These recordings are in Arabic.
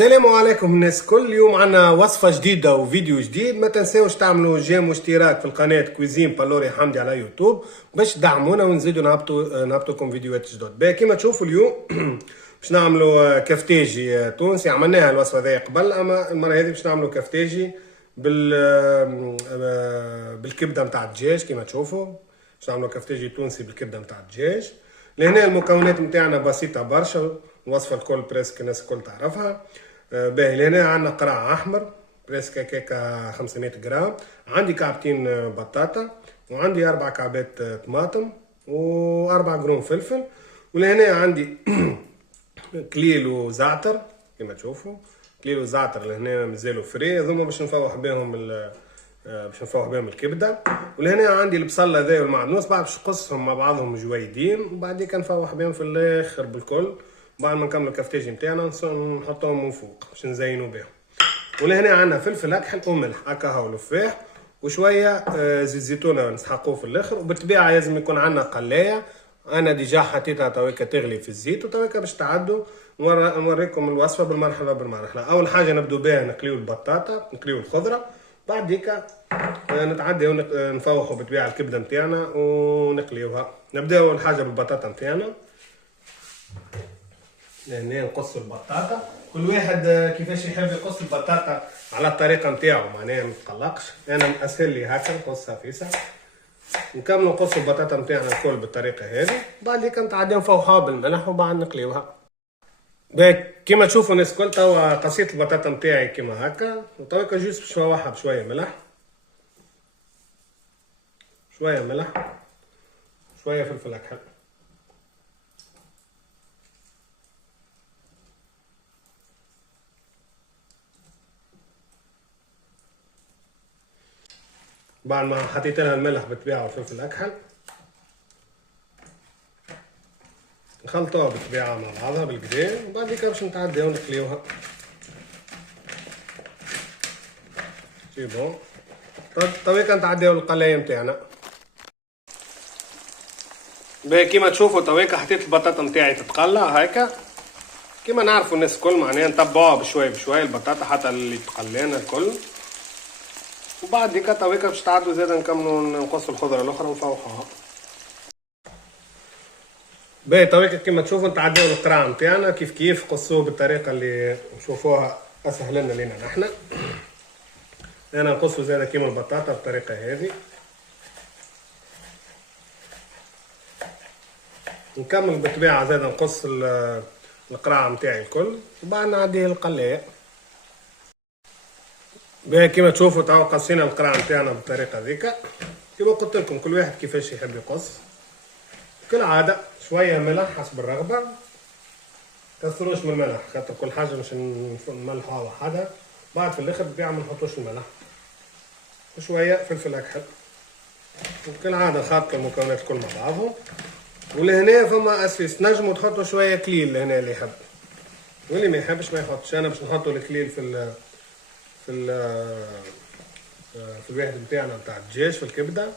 السلام عليكم الناس. كل يوم عنا وصفة جديدة وفيديو جديد. ما تنساوش تعملوا جيم واشتراك في القناة كويزين بالوري حمدي على يوتيوب باش تدعمونا ونزيدوا نهبطوكم فيديوهات جدد. باهي كيما تشوفوا اليوم باش نعملوا كفتاجي تونسي. عملناها الوصفة ذي قبل، اما المرة هذه باش نعملوا كفتاجي بالكبدة متاع الدجاج. كيما تشوفوا باش نعملوا كفتاجي تونسي بالكبدة متاع الدجاج. لهنا المكونات متاعنا بسيطة برشا، الوصفة الكل بريسك الناس الكل تعرفها. باهي لهنا عندنا قرع احمر بريسك هكاكا 500 جرام، عندي كعبتين بطاطا، وعندي 4 كعبات طماطم، و4 جرام فلفل، ولهنا عندي كليل وزعتر كما تشوفوا. كليل وزعتر لهنا مازالوا فري، هذوما باش نفوح بهم الكبده. ولهنا عندي البصل هذا والمعدنوس، بعد باش نقصهم مع بعضهم جويدين، وبعديك نفوح بهم في الاخر بالكل. بعد ما نكمل الكفتاجي نتاعنا نحطهم من فوق باش نزينوا بهم. ولهنا عندنا فلفل اكحل وملح هكا هو لفاح، وشويه زيت زيتونه نسحقوه في الاخر. وبالطبيعه لازم يكون عندنا قلايه، انا ديجا حطيتها تويكا تغلي في الزيت، وتويكا باش تعدوا نوريكم الوصفه بالمرحله بالمرحله. اول حاجه نبدو بها نقليو البطاطا، نقليو الخضره، بعد ديكا نتعداو نفوحوا بالطبيعه الكبده نتاعنا ونقليوها. نبداو اول حاجه بالبطاطا نتاعنا. هنا نقصوا البطاطا، كل واحد كيفاش يحب يقص البطاطا على الطريقه نتاعو، معناها ما تقلقش. انا اسهل لي هكا نقصها فيسا. نكملوا نقصوا البطاطا نتاعنا الكل بالطريقه هذه، بعد هيك نتعداو نفوحوها بالملح وبعد نقليوها. كيما تشوفوا الناس الكل توا قصيت البطاطا نتاعي كيما هكا، وتوا جوست باش نفوحها بشويه ملح، شويه ملح، شويه فلفل اكحل. بعد ما حطيت لها الملح بالطبيعه والفلفل الاكحل نخلطوها بالطبيعه مع بعضها بالكدا، وبعد هيك باش نتعداو نقليوها. سي بون. تويكا نتعداو للقلايه نتاعنا. باهي كيما تشوفوا تويكا حطيت البطاطا نتاعي تتقلى هكا. كيما نعرفوا الناس الكل معناها نتبعوها بشويه بشويه البطاطا حتى اللي تقلينا الكل، وبعد هيك تويكا باش تعدوا زاده نكملوا نقصوا الخضره الاخرى ونفوحوها. باهي تويكا كيما تشوفوا نتعداو القرع نتاعنا كيف كيف قصوه بالطريقه اللي نشوفوها اسهل لنا نحنا. انا نقصوا زاده كيما البطاطا بالطريقه هذه. نكمل بالطبيعه زاده نقص القرع نتاعي الكل، وبعد نعديه القلايه. باهي كيما تشوفوا توا قصينا القرع نتاعنا بالطريقه ذيك. كيما قلت لكم كل واحد كيفاش يحب يقص، كالعاده شويه ملح حسب الرغبه، كثروش من الملح خاطر كل حاجه مش نملحوها وحدها. بعد في الاخر بالطبيعه ما نحطوش الملح، وشويه فلفل اكحل، وكالعاده خلط المكونات الكل مع بعضهم. ولهنا فما اساس نجموا تحطوا شويه كليل لهنا اللي يحب، واللي ما يحبش ما يحطش. انا باش نحطوا الكليل في الواحد نتاعنا نتاع الدجاج في الكبده،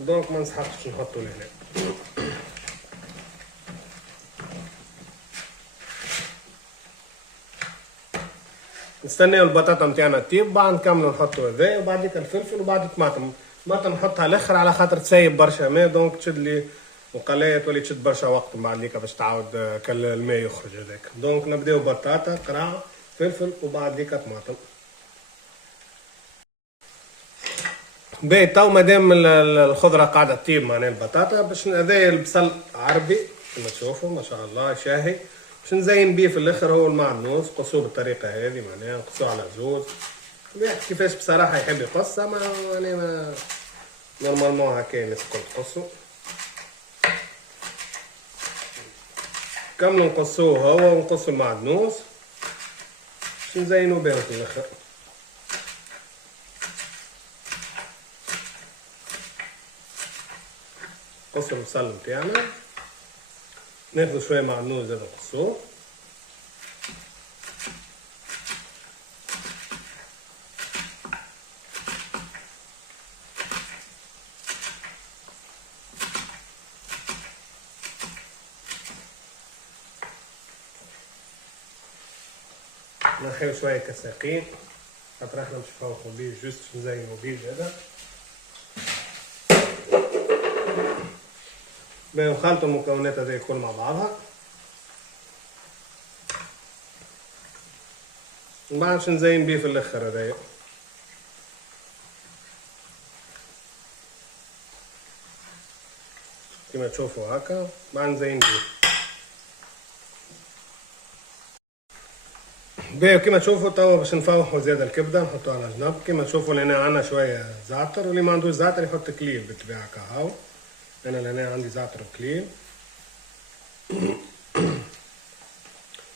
دونك ما نصحكش نحطوا لهنا. نستناو البطاطا نتاعنا تطيب، بعد نكملوا نحطوا هذا، وبعديك الفلفل، وبعد الطماطم. الطماطم نحطها الاخر على خاطر تسيب برشا ماء، دونك تشد لي وقلايه تولي تشد برشا وقت بعد هيك باش تعاود كل الماء يخرج هذاك. دونك نبداو بطاطا قرع فلفل وبعد هيك طماطم. باهي تو مادام الخضره قاعده تطيب معناها البطاطا، باش هذايا البصل عربي كما تشوفوا ما شاء الله شاهي، باش نزين بيه في الاخر هو المعدنوس. قصوه بالطريقه هذه معناها نقصوه على زوز، الواحد كيفاش بصراحه يحب يقص، اما معناها نورمالمون هكا الناس الكل تقصو. كملوا نقصوه هو ونقصوا المعدنوس باش نزينو بهم في الاخر. نقصوا البصل نتاعنا، ناخدو شويه معدنوس زاد نقصوه. نحيو شوية كساقين خاطر احنا مش نفوقو بيه جوست نزينو بيه هذا. باهي نخلطو المكونات هذي الكل مع بعضها. من بعد باش نزين بيه في الاخر هذايا. كيما تشوفوا هكا بعد نزين بيه. باهي كيما تشوفوا توا باش نفوحوا زيادة الكبدة نحطوها على جنب. كيما تشوفوا لهنا عندنا شوية زعتر، واللي ما عندوش زعتر يحط كليل بالطبيعة كهو. انا لهنا عندي زعتر وكليل.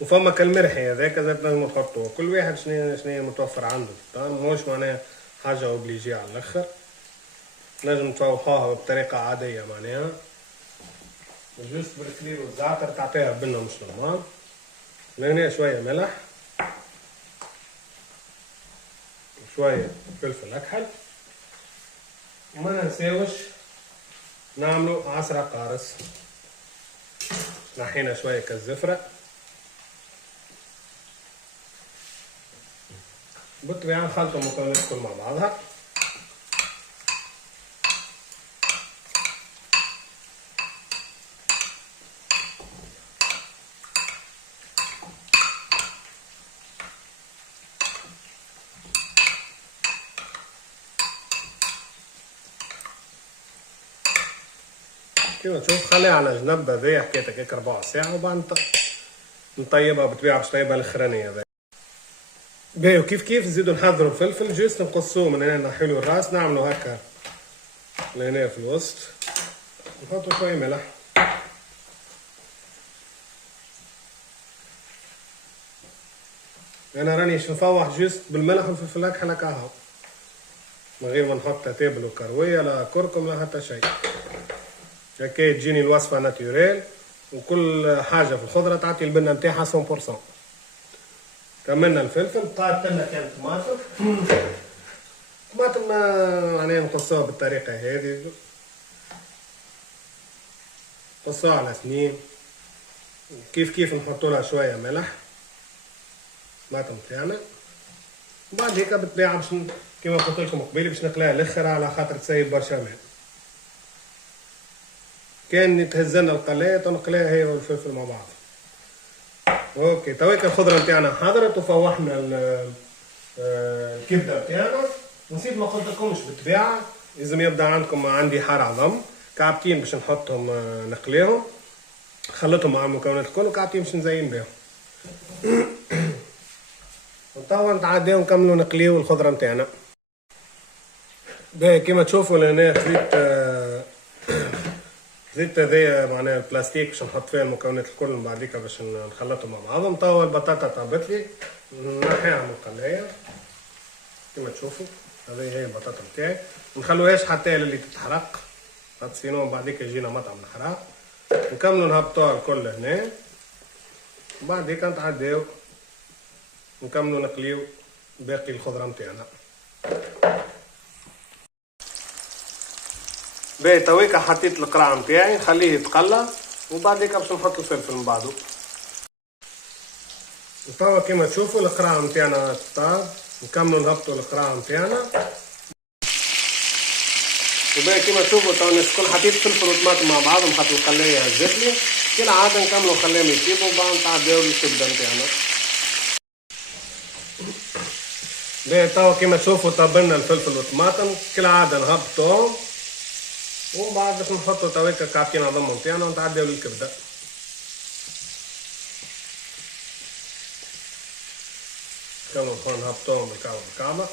وفما كالمرحي هذاك زاد لازم تحطوه، كل واحد شنو متوفر عنده. ماهوش معناها حاجة اوبليجي على الاخر، لازم تفوحوها بطريقة عادية معناها جوست بالكليل والزعتر تعطيها بنة مش نورمال. لهنا شوية ملح، شوية فلفل أكحل، وما ننساوش نعملو عصرة قارص. نحينا شوية كالزفرة بالطبيعة. نخلطو المكونات كل مع بعضها. كيما تشوف خليها على جنب هذايا حكايتك هيك 4 ساعة، وبعد نطيبها بالطبيعة باش نطيبها الاخرانية هذايا. باهي وكيف كيف نزيدو نحضرو الفلفل جوست نقصوه من هنا، نحيلو الراس نعملو هكا لهنا في الوسط، نحطو شوية ملح. انا رانيش نفوح جوست بالملح والفلفل الاكحل هكا هاو، من غير ما نحط تابل وكروية لا كركم لا حتى شيء. هكا تجيني الوصفة ناتوريل، وكل حاجة في الخضرة تعطي البنة نتاعها 100%. كملنا الفلفل، طابت لنا كان طماطم. طماطم معناها نقصوها بالطريقة هذه، نقصوها على سنين. كيف كيف نحطوا لها شوية ملح طماطم تاعنا. وبعد هيك بالطبيعة باش كيما قلت لكم قبيل باش نقليها الاخر على خاطر تسيب برشا ماء. كان يتهزلنا القلاية ونقليها هي والفلفل مع بعض. اوكي تويك الخضرة نتاعنا حضرت وفوحنا الكبدة نتاعنا. نسيت ما قلت لكمش بالطبيعة لازم يبدا عندكم عندي حار عظم كعبتين باش نحطهم نقليهم، خلطهم مع المكونات الكل وكعبتين باش نزين بهم. وتوا نتعداو نكملو نقليو الخضرة نتاعنا. باهي كيما تشوفوا لهنا زيت هذايا معناها البلاستيك باش نحط فيها المكونات الكل، من بعديك باش نخلطهم مع بعضهم. توا البطاطا طابت لي نحيها من القلاية كيما تشوفوا. هذه هي البطاطا نتاعي، منخلوهاش حتى اللي تتحرق خاطر سينو من بعديك يجينا مطعم الحراق. نكملو نهبطوها الكل هنا، وبعديك نتعداو نكملو نقليو باقي الخضرة نتاعنا. باهي تويكا حطيت القرع نتاعي نخليه يتقلى، وبعديك باش نحط الفلفل من بعدو. توا كيما تشوفوا القرع نتاعنا طاب، نكملو نهبطو القرع نتاعنا. وباهي كيما تشوفوا توا الناس الكل حطيت فلفل وطماطم مع بعضهم خاطر القلاية هزت لي كالعادة. نكملو نخليهم يطيبوا وبعد نتعداو للكبدة نتاعنا. باهي توا كيما تشوفوا طابلنا الفلفل والطماطم كالعادة نهبطوهم، وبعد باش نحطو تويكا كعبتين عظم نتاعنا ونتعداو للكبدة. كما نكون نهبطوهم بالكعبة بالكعبة.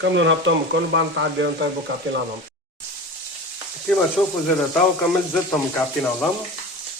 كملوا نهبطوهم الكل بعد نتعداو نطيبو كعبتين عظم. كيما تشوفوا زادا توا كملت زدتهم كعبتين عظم.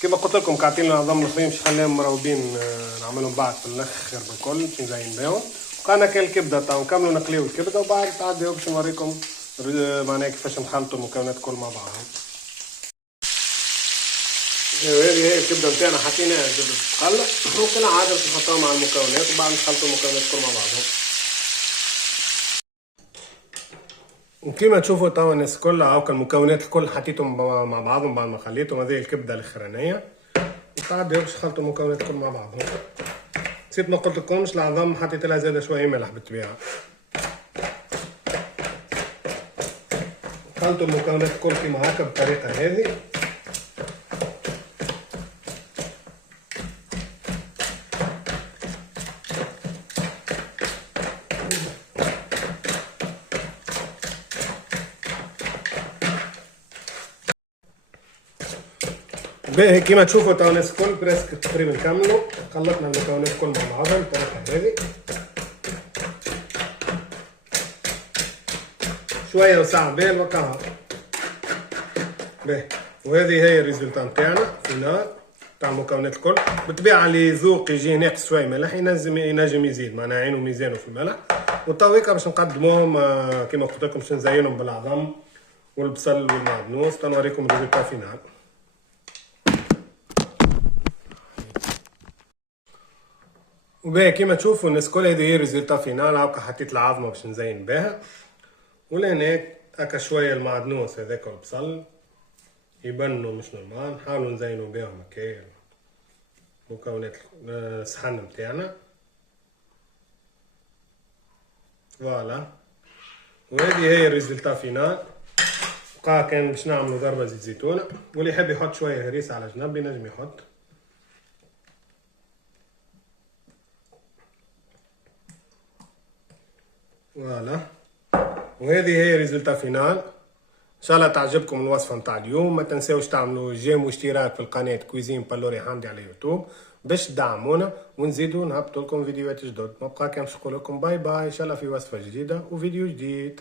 كيما قلت لكم كعبتين العظم الاخرين باش نخليهم مروبين نعملهم بعد في الاخر بالكل باش نزين بيهم. وكان كاين الكبده توا نكملوا نقليو الكبده وبعد نتعداو باش نوريكم معناها كيفاش نخلطوا المكونات الكل مع بعضهم. هذه هي الكبده نتاعنا حطيناها زبده تقلى، وكالعاده باش نحطوها مع المكونات وبعد نخلطوا المكونات الكل مع بعضهم. وكما تشوفوا طبعا الناس كلها او المكونات الكل حطيتهم مع بعضهم بعد ما خليتهم. هذه الكبده الاخرانيه وقاعد باش خلطوا المكونات الكل مع بعضهم. نسيت ما قلت لكمش العظام حطيت لها زاده شويه ملح بالطبيعه. خلطوا المكونات الكل كيما هكا بالطريقه هذه. باهي كيما تشوفوا تاع الناس الكل بريسك تقريبا كملوا. خلطنا المكونات الكل مع بعضها بالطريقه هذه. شويه وساعه بال وكاها. باهي وهذه هي الريزلت نتاعنا فينال تاع المكونات الكل. بالطبيعه اللي ذوق يجي ناقص شويه ملح ينجم يزيد، معناها عينو ميزانه في الملح. والطاويكه باش نقدموهم كيما قلت لكم باش نزينهم بالعظم والبصل والمعدنوس تنوريكم الريزلت فينال. وباهي كيما تشوفوا الناس كل هذه هي الريزلتا فينال. هاكا حطيت العظمه باش نزين بها، ولهناك هاكا شويه المعدنوس هذاك والبصل يبنوا مش نورمال. نحاولوا نزينوا بهم هكايا مكونات الصحن متاعنا. فوالا وهذه هي الريزلتا فينال. بقى كان باش نعملوا ضربه زيت زيتونه، واللي يحب يحط شويه هريسه على جنب ينجم يحط. فوالا وهذه هي ريزلتا فينال. ان شاء الله تعجبكم الوصفه نتاع اليوم. ما تنساوش تعملوا جيم واشتراك في القناه كويزين بالوري حمدي على يوتيوب باش تدعمونا ونزيدوا نهبطوا لكم فيديوهات جدد. ما بقى كان نقول لكم باي باي، ان شاء الله في وصفه جديده وفيديو جديد.